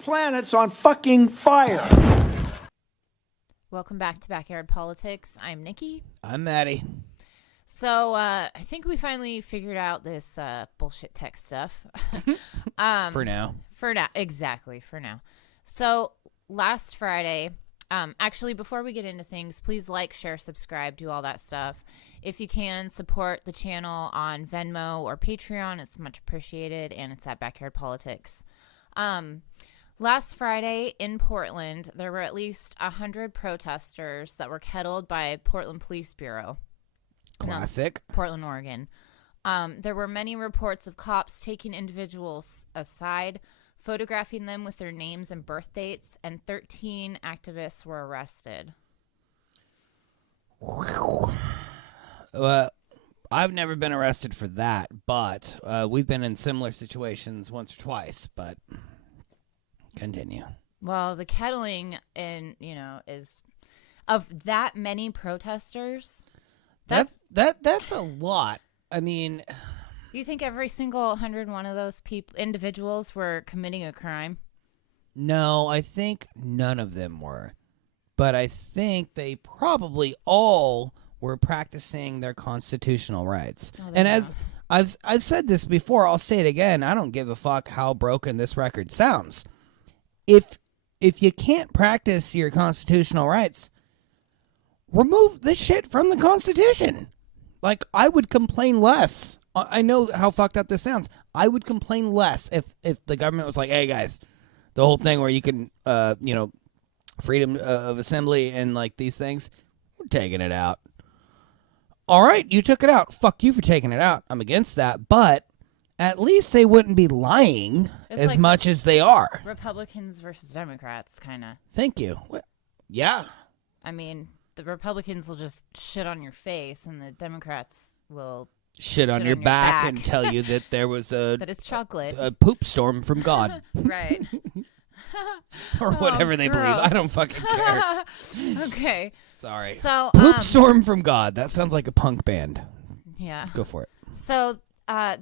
planet's on fucking fire. Welcome back to Backyard Politics. I'm Nikki. I'm Maddie. So I think we finally figured out this bullshit tech stuff. For now. For now. Exactly, for now. So last Friday, actually, before we get into things, please like, share, subscribe, do all that stuff. If you can, support the channel on Venmo or Patreon. It's much appreciated, and it's at Backyard Politics. Last Friday in Portland, there were at least 100 protesters that were kettled by Portland Police Bureau. Classic. Portland, Oregon. There were many reports of cops taking individuals aside, photographing them with their names and birth dates, and 13 activists were arrested. Well, I've never been arrested for that, but we've been in similar situations once or twice, but continue. Well, the kettling is of that many protesters. That's a lot. I mean, you think every single 101 of those individuals were committing a crime? No, I think none of them were. But I think they probably all were practicing their constitutional rights. Oh, and as I've said this before, I'll say it again, I don't give a fuck how broken this record sounds. If you can't practice your constitutional rights, remove the shit from the Constitution. Like, I would complain less. I know how fucked up this sounds. I would complain less if the government was like, hey, guys, the whole thing where you can, freedom of assembly and, like, these things, we're taking it out. All right, you took it out. Fuck you for taking it out. I'm against that. But at least they wouldn't be lying as much as they are. Republicans versus Democrats, kind of. Thank you. Yeah. I mean, the Republicans will just shit on your face, and the Democrats will shit on your back and tell you that there was that it's chocolate. A poop storm from God. Right. Or whatever they believe. I don't fucking care. Okay. Sorry. So poop storm from God. That sounds like a punk band. Yeah. Go for it. So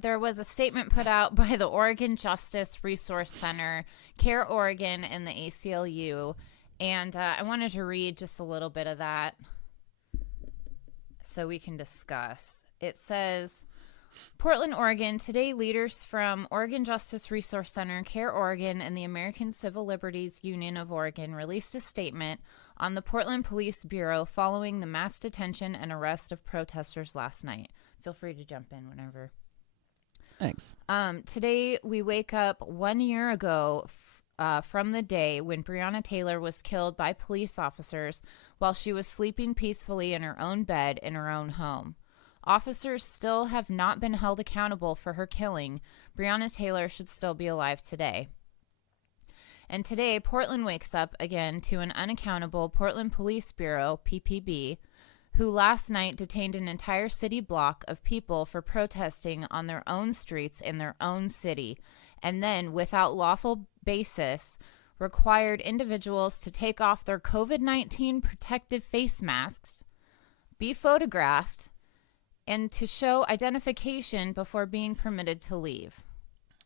there was a statement put out by the Oregon Justice Resource Center, CARE Oregon, and the ACLU. And I wanted to read just a little bit of that so we can discuss. It says, Portland, Oregon, today leaders from Oregon Justice Resource Center, CARE Oregon, and the American Civil Liberties Union of Oregon released a statement on the Portland Police Bureau following the mass detention and arrest of protesters last night. Feel free to jump in whenever. Thanks. Today we wake up 1 year ago from the day when Breonna Taylor was killed by police officers while she was sleeping peacefully in her own bed in her own home. Officers still have not been held accountable for her killing. Breonna Taylor should still be alive today. And today, Portland wakes up again to an unaccountable Portland Police Bureau, PPB, who last night detained an entire city block of people for protesting on their own streets in their own city, and then, without lawful basis, required individuals to take off their COVID-19 protective face masks, be photographed, and to show identification before being permitted to leave.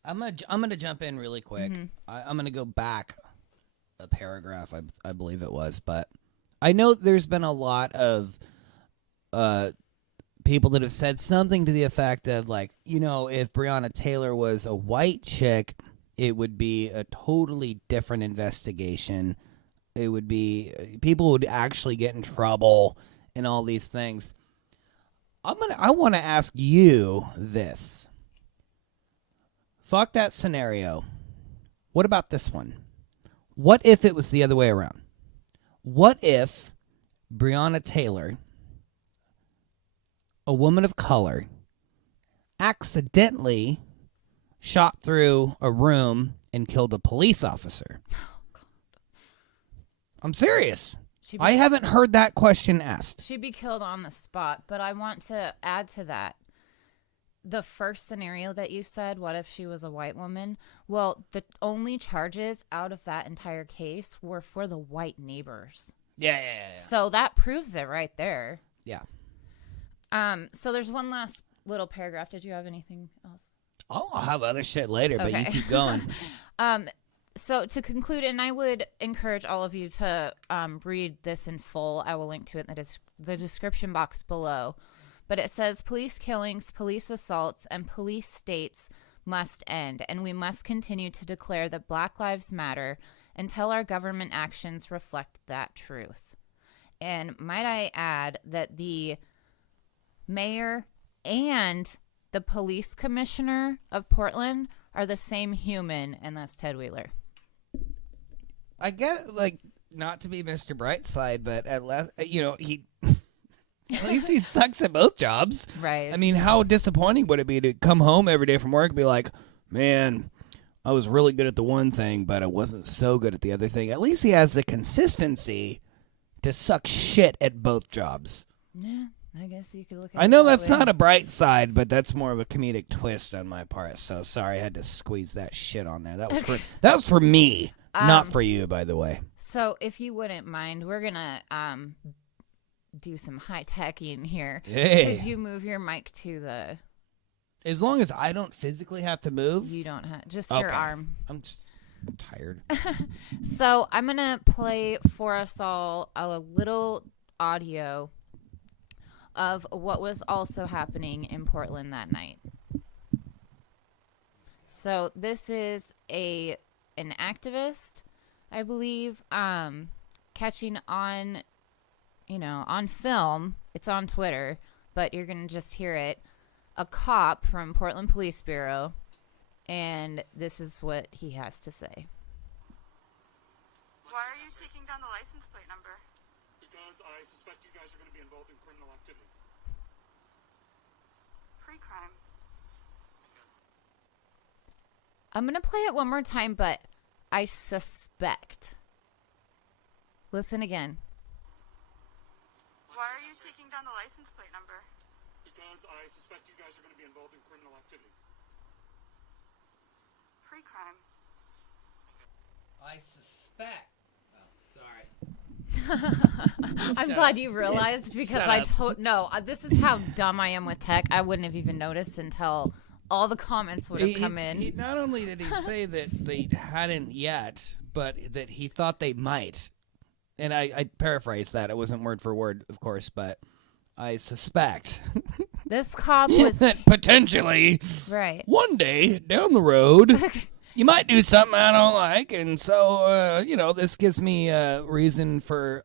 I'm gonna jump in really quick. Mm-hmm. I'm gonna go back a paragraph, I believe it was, but I know there's been a lot of people that have said something to the effect of, like, if Breonna Taylor was a white chick, it would be a totally different investigation. It would be, people would actually get in trouble and all these things. I want to ask you this. Fuck that scenario. What about this one? What if it was the other way around? What if Breonna Taylor, a woman of color, accidentally shot through a room and killed a police officer? Oh, God. I'm serious. I haven't heard that question asked. She'd be killed on the spot, but I want to add to that. The first scenario that you said, what if she was a white woman? Well, the only charges out of that entire case were for the white neighbors. Yeah. So that proves it right there. Yeah. So there's one last little paragraph. Did you have anything else? I'll have other shit later, but Okay. you keep going. So to conclude, and I would encourage all of you to read this in full. I will link to it in the description box below. But it says police killings, police assaults, and police states must end, and we must continue to declare that Black Lives Matter until our government actions reflect that truth. And might I add that the mayor and the police commissioner of Portland are the same human, and that's Ted Wheeler. I get, like, not to be Mr. Brightside, but at last, he at least he sucks at both jobs. Right. I mean, how disappointing would it be to come home every day from work and be like, man, I was really good at the one thing, but I wasn't so good at the other thing. At least he has the consistency to suck shit at both jobs. Yeah, I guess you could look at I it know that that's way. not a bright side, but that's more of a comedic twist on my part. So sorry, I had to squeeze that shit on there. That was for me, not for you, by the way. So if you wouldn't mind, we're gonna do some high teching here. Hey. Could you move your mic to the? As long as I don't physically have to move. You don't have just your Okay. arm. I'm just tired. So I'm gonna play for us all a little audio of what was also happening in Portland that night. So this is an activist, I believe, catching on, on film. It's on Twitter, but you're gonna just hear it. A cop from Portland Police Bureau, and this is what he has to say. Why are you taking down the license plate number? Because I suspect you guys are going to be involved in criminal activity. Pre-crime. I'm going to play it one more time, but I suspect. Listen again. Why are you taking down the license plate number? Because I suspect you guys are going to be involved in criminal activity. Pre-crime. I suspect. Oh, sorry. I'm glad you realized because this is how dumb I am with tech. I wouldn't have even noticed until all the comments would have come in. Not only did he say that they hadn't yet, but that he thought they might. And I paraphrased that. It wasn't word for word, of course, but I suspect This cop was that potentially right. one day down the road you might do something I don't like, and so this gives me a reason for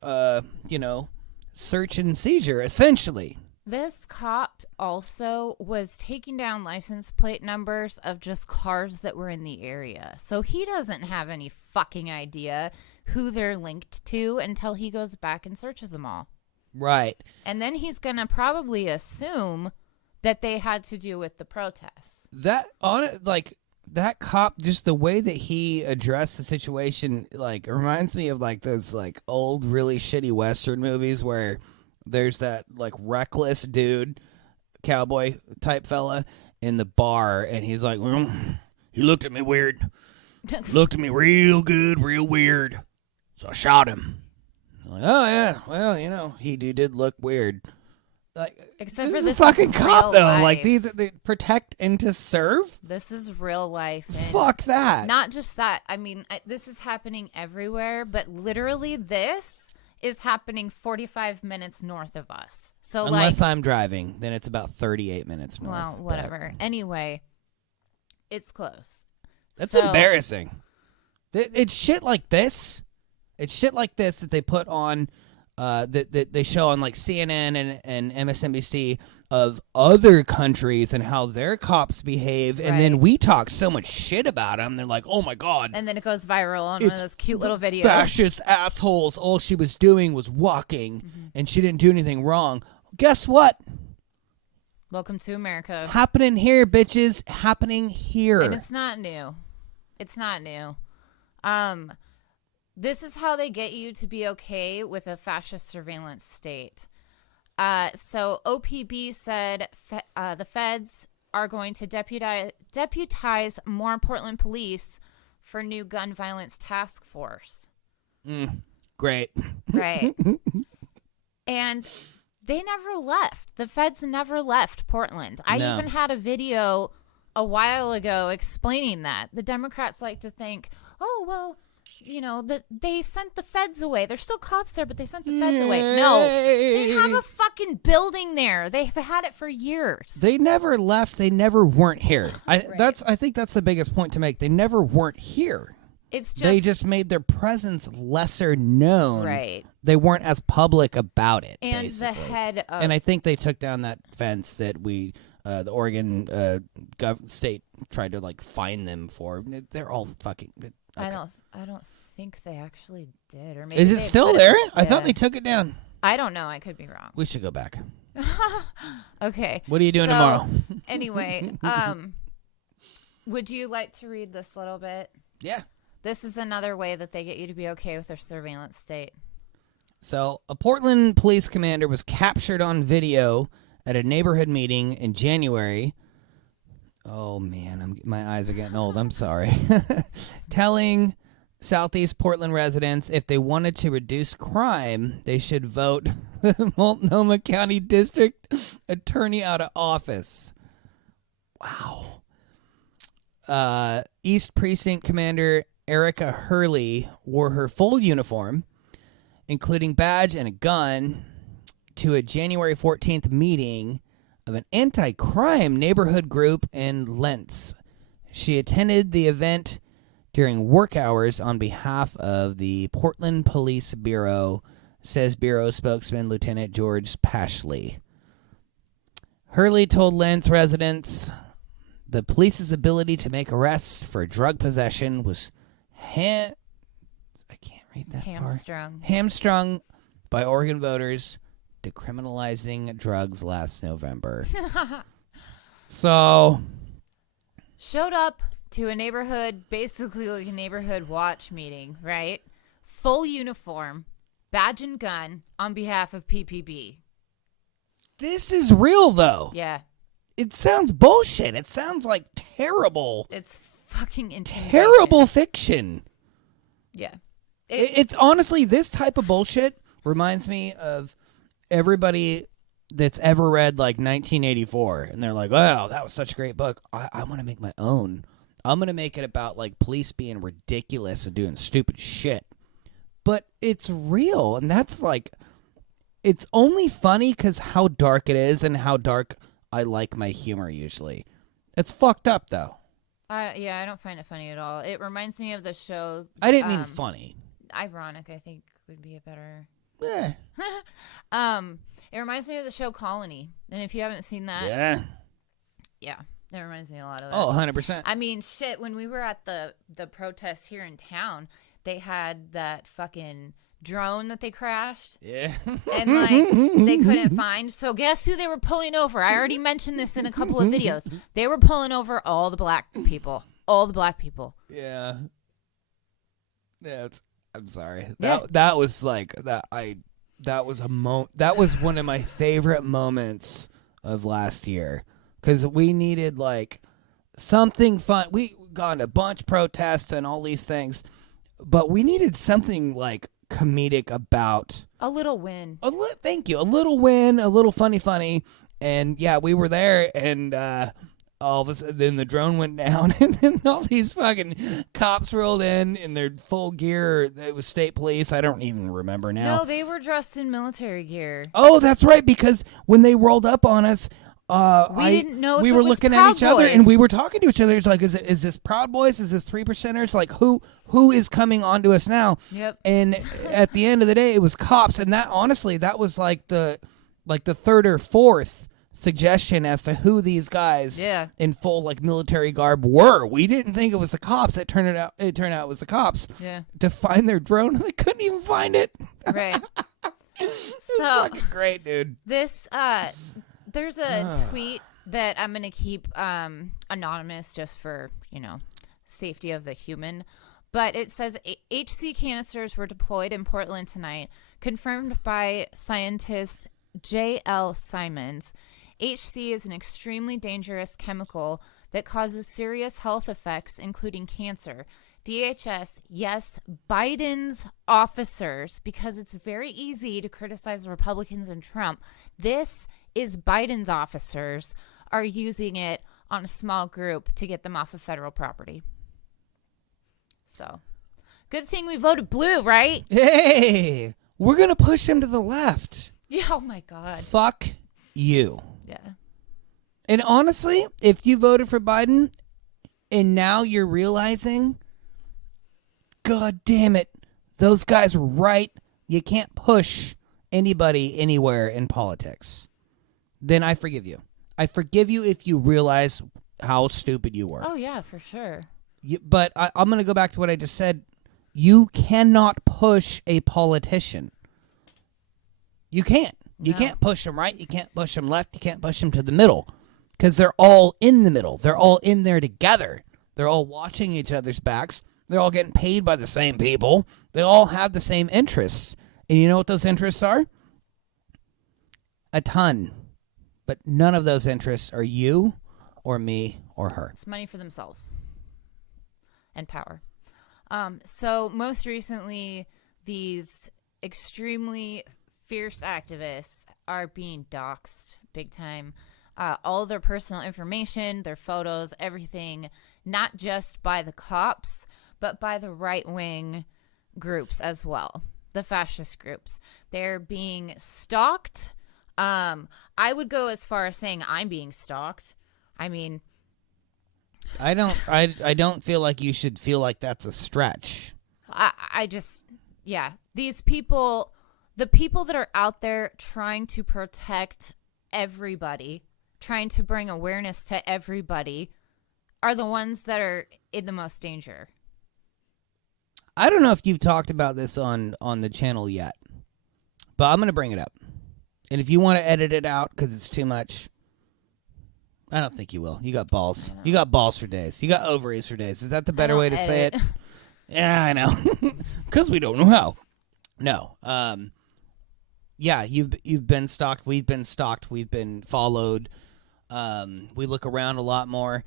search and seizure, essentially. This cop also was taking down license plate numbers of just cars that were in the area. So he doesn't have any fucking idea who they're linked to until he goes back and searches them all. Right. And then he's going to probably assume that they had to do with the protests. That cop, just the way that he addressed the situation, reminds me of those old really shitty Western movies where there's that reckless dude, cowboy type fella in the bar, and he's like, well, he looked at me weird. Looked at me real good, real weird. So I shot him. I'm like, oh yeah, well, he did look weird. Except for this this is a fucking is cop real though. life. They protect and to serve. This is real life. And Fuck that. not just that. I mean, this is happening everywhere, but literally this is happening 45 minutes north of us. So Unless I'm driving, then it's about 38 minutes north. well, whatever. Anyway, it's close. That's So- embarrassing. It's shit like this. It's shit like this that they put on, that they show on CNN and MSNBC of other countries and how their cops behave, and then Right. we talk so much shit about them. They're like, oh my god, And then it goes viral on one of those cute little videos. fascist assholes. All she was doing was walking, Mm-hmm. and she didn't do anything wrong. Guess what? Welcome to America. Happening here, bitches. Happening here. And it's not new. It's not new. This is how they get you to be okay with a fascist surveillance state. So OPB said the feds are going to deputize more Portland police for new gun violence task force. Great. Right. And they never left. The feds never left Portland. I No. even had a video a while ago explaining that. The Democrats like to think, oh, well, they sent the feds away. There's still cops there, but they sent the feds away. No, they have a fucking building there. They've had it for years. They never left. They never weren't here. I think that's the biggest point to make. They never weren't here. It's just they just made their presence lesser known. Right. They weren't as public about it. And basically. the head of... And I think they took down that fence that the Oregon state tried to like fine them for. They're all fucking... Okay. I don't think they actually did. Or maybe Is it they still put there? I thought they yeah. took it down. I don't know. I could be wrong. We should go back. Okay. What are you doing tomorrow? Anyway, would you like to read this little bit? Yeah. This is another way that they get you to be okay with their surveillance state. So, a Portland police commander was captured on video at a neighborhood meeting in January. Oh, man, my eyes are getting old. I'm sorry. Telling Southeast Portland residents if they wanted to reduce crime, they should vote Multnomah County District Attorney out of office. Wow. East Precinct Commander Erica Hurley wore her full uniform, including badge and a gun, to a January 14th meeting of an anti-crime neighborhood group in Lentz. She attended the event during work hours on behalf of the Portland Police Bureau, says Bureau spokesman Lieutenant George Pashley. Hurley told Lentz residents the police's ability to make arrests for drug possession was I can't read that Hamstrung. Hamstrung by Oregon voters decriminalizing drugs last November. So Showed up to a neighborhood, basically like a neighborhood watch meeting, right? Full uniform, badge and gun on behalf of PPB. this is real, though. Yeah. It sounds bullshit. It sounds like terrible, It's fucking intimidation. terrible fiction. Yeah. It's honestly, this type of bullshit reminds me of everybody that's ever read like 1984, and they're like, wow, that was such a great book. I want to make my own. I'm going to make it about like police being ridiculous and doing stupid shit. But it's real, and that's like, it's only funny because how dark it is and how dark I like my humor usually. It's fucked up, though. Yeah, I don't find it funny at all. It reminds me of the show. I didn't mean funny. Ironic, I think, would be a better. Yeah. It reminds me of the show Colony, and if you haven't seen that, yeah, it reminds me a lot of that. Oh, 100%. I mean, shit. When we were at the protests here in town, they had that fucking drone that they crashed. Yeah. And like they couldn't find. So guess who they were pulling over? I already mentioned this in a couple of videos. They were pulling over all the black people. All the black people. Yeah. Yeah, I'm sorry. Yeah. That was like that was one of my favorite moments of last year, cuz we needed like something fun. We got a bunch of protests and all these things, but we needed something like comedic about A little win. thank you. A little win, a little funny. And yeah, we were there, and all of a sudden, then the drone went down, and then all these fucking cops rolled in their full gear. It was state police. I don't even remember now. No, they were dressed in military gear. Oh, that's right, because when they rolled up on us, We didn't know if we it were was looking Proud at each other, Boys. and we were talking to each other. It's like, is this Proud Boys? Is this 3%ers? Like, who is coming onto us now? Yep. And at the end of the day, it was cops, and that honestly, that was like the third or fourth suggestion as to who these guys in full like military garb were. We didn't think it was the cops. It turned out it was the cops. Yeah. To find their drone, they couldn't even find it. Right. So Fucking great, dude. this there's a tweet that I'm gonna keep anonymous just for safety of the human, but it says HC canisters were deployed in Portland tonight, confirmed by scientist J.L. Simons. HC is an extremely dangerous chemical that causes serious health effects, including cancer. DHS, yes, Biden's officers, because it's very easy to criticize Republicans and Trump. This is Biden's officers are using it on a small group to get them off of federal property. So, good thing we voted blue, right? Hey, we're going to push him to the left. Yeah, oh my God. Fuck you. Yeah. And honestly, if you voted for Biden and now you're realizing, God damn it, those guys were right. You can't push anybody anywhere in politics. Then I forgive you. I forgive you if you realize how stupid you were. Oh, yeah, for sure. But I'm going to go back to what I just said. You cannot push a politician. You can't. You No. can't push them right. You can't push them left. You can't push them to the middle. Because they're all in the middle. They're all in there together. They're all watching each other's backs. They're all getting paid by the same people. They all have the same interests. And you know what those interests are? A ton. But none of those interests are you or me or her. It's money for themselves and power. So most recently, these extremely fierce activists are being doxxed big time. All their personal information, their photos, everything, not just by the cops, but by the right-wing groups as well, the fascist groups. They're being stalked. I would go as far as saying I'm being stalked. I mean, I don't feel like you should feel like that's a stretch. I just, yeah, these people, the people that are out there trying to protect everybody, trying to bring awareness to everybody, are the ones that are in the most danger. I don't know if you've talked about this on the channel yet, but I'm going to bring it up. And if you want to edit it out because it's too much, I don't think you will. You got balls. You got balls for days. You got ovaries for days. Is that the better way to say it? Yeah, I know. Because we don't know how. No. Yeah, you've been stalked. We've been stalked. We've been followed. We look around a lot more.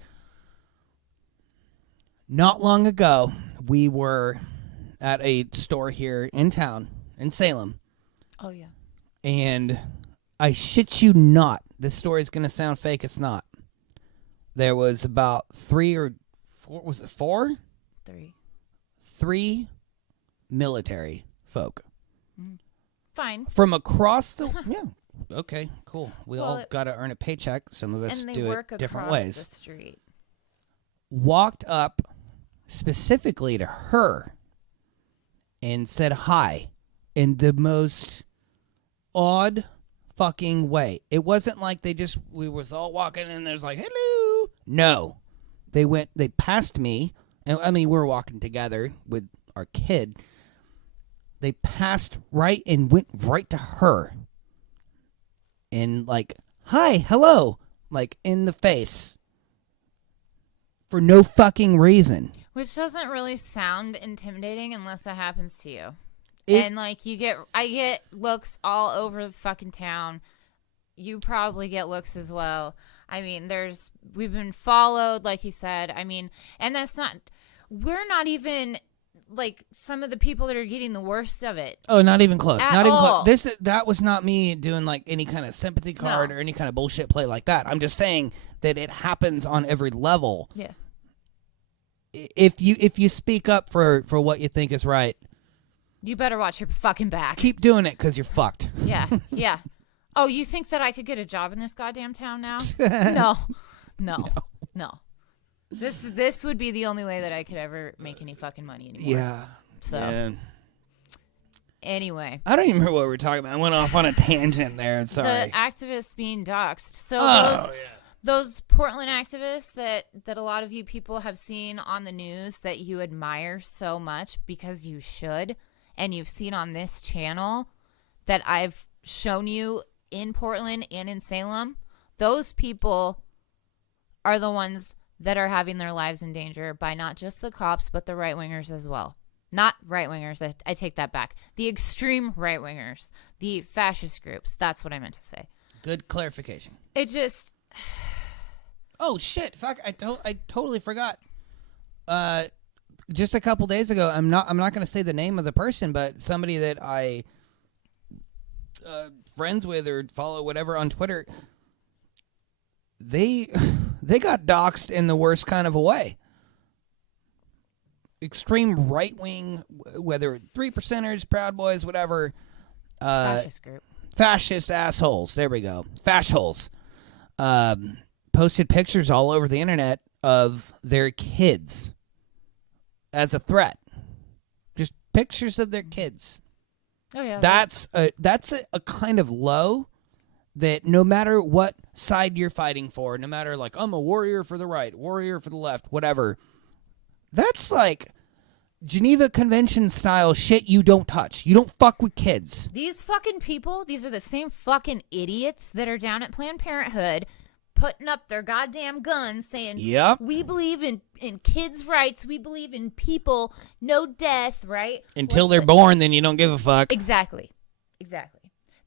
Not long ago, we were at a store here in town, in Salem. Oh, yeah. And I shit you not, this story is going to sound fake. It's not. There was about 3 or 4, was it 4? 3. 3 military folk. Fine. From across the... Yeah, okay, cool. We Well, all got to earn a paycheck. Some of us And they do work it different across ways. the street. Walked up specifically to her and said hi in the most odd fucking way. It wasn't like we was all walking and there's like, hello. No. They passed me. And I mean, we were walking together with our kid. They passed right and went right to her. And like, hi, hello. Like in the face. For no fucking reason. Which doesn't really sound intimidating unless it happens to you. It- And like I get looks all over the fucking town. You probably get looks as well. I mean, we've been followed, like you said. I mean, and we're not even like some of the people that are getting the worst of it. Oh, not even close. At Not even all. close. That was not me doing like any kind of sympathy card No. or any kind of bullshit play like that. I'm just saying that it happens on every level. Yeah. If you speak up for what you think is right, You better watch your fucking back. keep doing it because you're fucked. Yeah, yeah. Oh, you think that I could get a job in this goddamn town now? No. This would be the only way that I could ever make any fucking money anymore. Yeah. So, Man. anyway. I don't even remember what we were talking about. I went off on a tangent there. Sorry. The activists being doxxed. So Oh, those Portland activists that a lot of you people have seen on the news that you admire so much because you should, and you've seen on this channel that I've shown you in Portland and in Salem, those people are the ones that are having their lives in danger by not just the cops, but the right-wingers as well. Not right-wingers, I take that back. The extreme right-wingers, the fascist groups, that's what I meant to say. Good clarification. It just... Oh shit! Fuck! I totally forgot. Just a couple days ago, I'm not going to say the name of the person, but somebody that I friends with or follow whatever on Twitter, they got doxxed in the worst kind of a way. extreme right wing, whether 3%ers, Proud Boys, whatever, Fascist group. fascist assholes. There we go, fashholes. Posted pictures all over the internet of their kids as a threat. Just pictures of their kids. Oh yeah. That's a kind of low that no matter what side you're fighting for, no matter like I'm a warrior for the right, warrior for the left, whatever, that's like Geneva Convention style shit you don't touch. You don't fuck with kids. These fucking people, these are the same fucking idiots that are down at Planned Parenthood putting up their goddamn guns saying, Yep. we believe in kids' rights, we believe in people, no death, right? Until they're born, then you don't give a fuck. Exactly.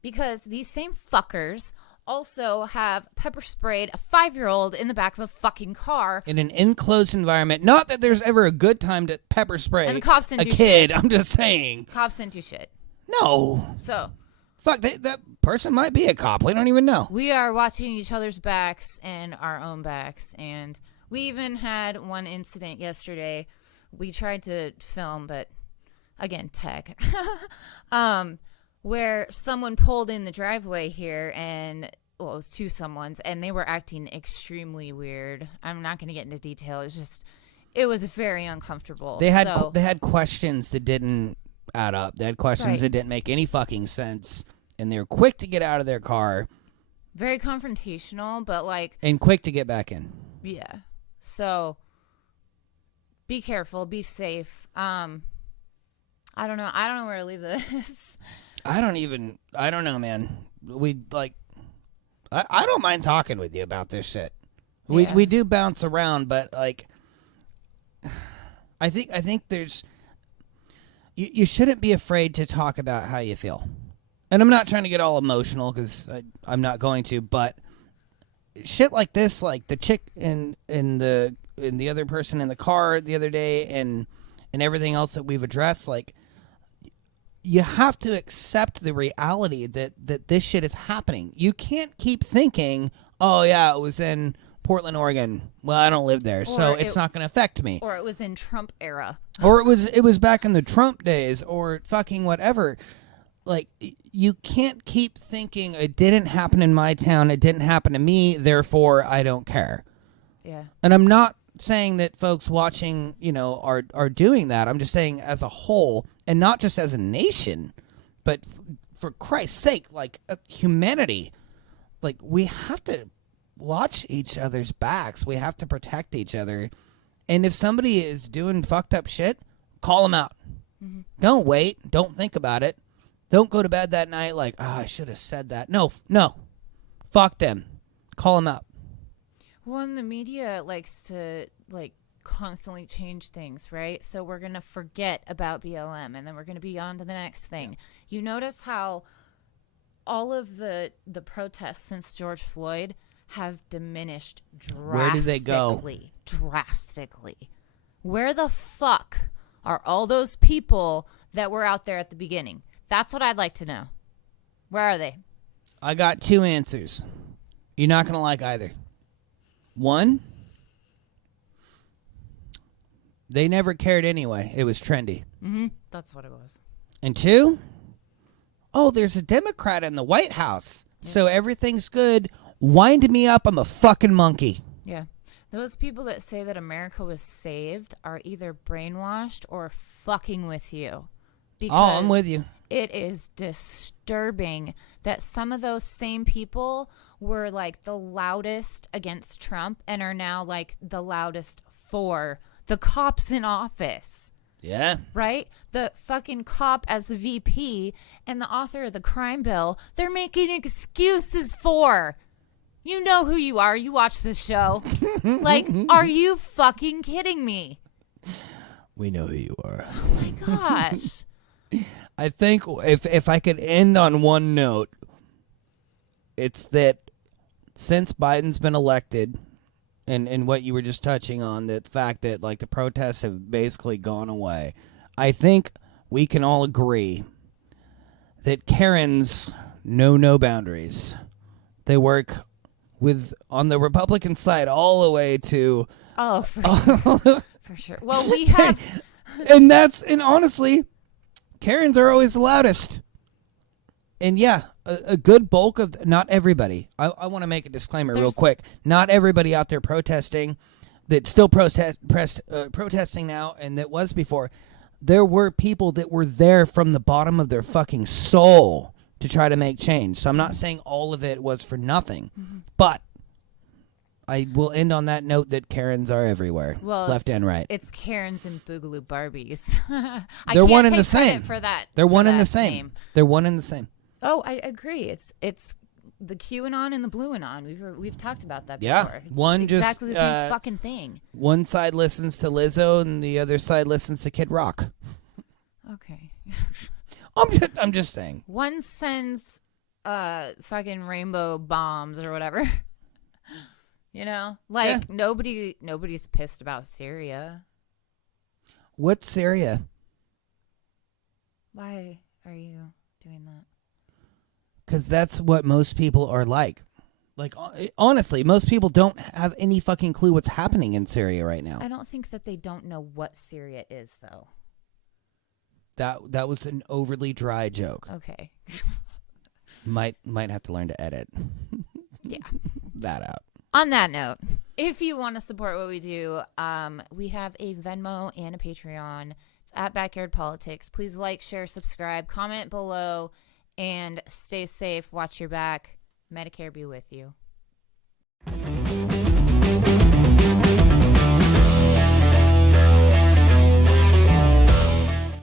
Because these same fuckers also have pepper sprayed a 5-year-old in the back of a fucking car. In an enclosed environment. Not that there's ever a good time to pepper spray And the cops didn't a do kid. shit. I'm just saying. Cops didn't do shit. No. So Fuck, that person might be a cop. We don't even know. we are watching each other's backs and our own backs. And we even had one incident yesterday. We tried to film, but again, tech. Where someone pulled in the driveway here and, well, it was two someones, and they were acting extremely weird. I'm not going to get into detail. It was very uncomfortable. They had questions that didn't add up. They had questions Right. that didn't make any fucking sense, and they were quick to get out of their car Very confrontational, but like, and quick to get back in. yeah. So be careful, be safe. I don't know where to leave this. I don't know, man. We like, I don't mind talking with you about this shit. Yeah. We do bounce around, but like, I think there's, you shouldn't be afraid to talk about how you feel. And I'm not trying to get all emotional because I'm not going to, but shit like this, like the chick and the other person in the car the other day, and everything else that we've addressed, like, you have to accept the reality that this shit is happening. You can't keep thinking, oh yeah, it was in Portland, Oregon. Well, I don't live there, so it's not going to affect me. Or it was in Trump era. Or it was back in the Trump days, or fucking whatever. Like, you can't keep thinking it didn't happen in my town, it didn't happen to me, therefore I don't care. Yeah. And I'm not saying that folks watching, are doing that. I'm just saying as a whole, and not just as a nation, but for Christ's sake, like humanity, like we have to watch each other's backs. We have to protect each other. And if somebody is doing fucked up shit, call them out. Mm-hmm. Don't wait. Don't think about it. Don't go to bed that night like, I should have said that. No. Fuck them. Call them out. Well, and the media likes to, constantly change things, right? So we're going to forget about BLM, and then we're going to be on to the next thing. You notice how all of the protests since George Floyd have diminished drastically. Where did they go? Drastically. Where the fuck are all those people that were out there at the beginning? That's what I'd like to know. Where are they? I got two answers. You're not going to like either. One, they never cared anyway. It was trendy. Mm-hmm. That's what it was. And two, there's a Democrat in the White House, so everything's good. Wind me up. I'm a fucking monkey. Yeah. Those people that say that America was saved are either brainwashed or fucking with you. Because I'm with you. It is disturbing that some of those same people were like the loudest against Trump and are now like the loudest for the cops in office. Yeah. Right? The fucking cop as the VP and the author of the crime bill, they're making excuses for. You know who you are. You watch this show. Like, are you fucking kidding me? We know who you are. Oh my gosh. I think if I could end on one note, it's that since Biden's been elected, and what you were just touching on, the fact that like the protests have basically gone away, I think we can all agree that Karens know no boundaries. They work on the Republican side all the way to Oh, for sure. For sure. Well, we have And honestly, Karens are always the loudest. And yeah, a good bulk of, not everybody. I want to make a disclaimer real quick. Not everybody out there protesting, that still protesting now and that was before. There were people that were there from the bottom of their fucking soul to try to make change. So I'm not saying all of it was for nothing. But I will end on that note that Karens are everywhere, left and right. It's Karens and Boogaloo Barbies. They're one and the same. For that, They're one and the name. same. They're one and the same. Oh, I agree. It's the QAnon and the Blue Anon. We've talked about that Yeah. before. It's One exactly just, the same fucking thing. One side listens to Lizzo and the other side listens to Kid Rock. Okay. I'm just saying. One sends fucking rainbow bombs or whatever. You know? Like nobody's pissed about Syria. What's Syria? Why are you doing that? Because that's what most people are like. Like, honestly, most people don't have any fucking clue what's happening in Syria right now. I don't think that they don't know what Syria is, though. That was an overly dry joke. Okay. Might have to learn to edit. Yeah. That out. On that note, if you want to support what we do, we have a Venmo and a Patreon. It's at Backyard Politics. Please like, share, subscribe, comment below, and stay safe. Watch your back. Medicare be with you.